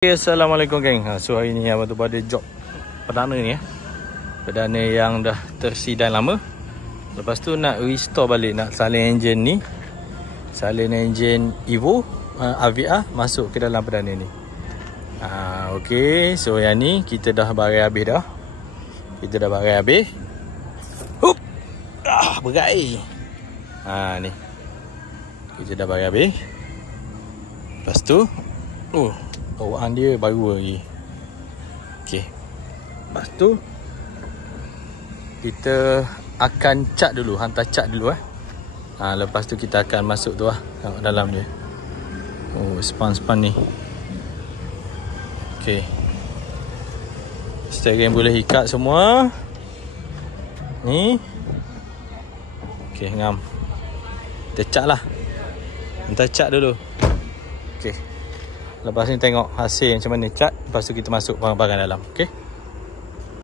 Okay, Assalamualaikum geng. So hari ni abang tu pada job perdana ni perdana yang dah tersidang lama. Lepas tu nak restore balik, nak salin enjin ni, salin enjin Evo AVR masuk ke dalam perdana ni. Okay, so yang ni kita dah barai habis dah. Kita dah barai habis. Hup. Berat ni. Kita dah barai habis. Lepas tu bawaan dia baru lagi. Okay. Lepas tu kita akan cat dulu, hantar cat dulu lepas tu kita akan masuk tu tengok dalam dia. Span ni. Okay. Steering boleh ikat semua. Ni. Okay, ngam. Kita cat lah. Hantar cat dulu. Okay. Lepas ni tengok hasil macam mana cat. Lepas tu kita masuk barang-barang dalam. Okay.